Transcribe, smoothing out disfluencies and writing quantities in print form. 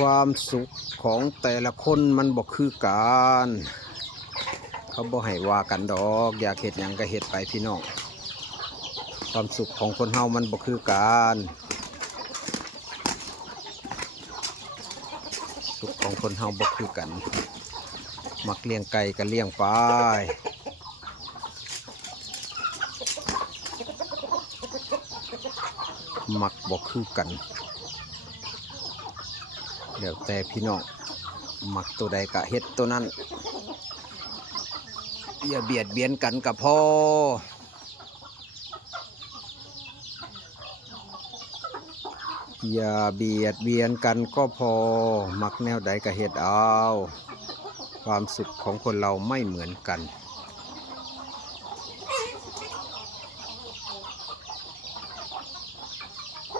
ความสุขของแต่ละคนมันบ่คือกันเขาบ่ให้ว่ากันดอกอยากเฮ็ดหยังก็เฮ็ดไปพี่น้องความสุขของคนเฮามันบ่คือกันสุขของคนเฮาบ่คือกันมักเลี้ยงไก่ก็เลี้ยงไปมักบ่คือกันแล้วแต่พี่น้องมักตัวใดก็เฮ็ดตัวนั้นอย่าเบียดเบียนกันก็พออย่าเบียดเบียนกันก็พอมักแนวใดก็เฮ็ดเอาความสุขของคนเราไม่เหมือนกัน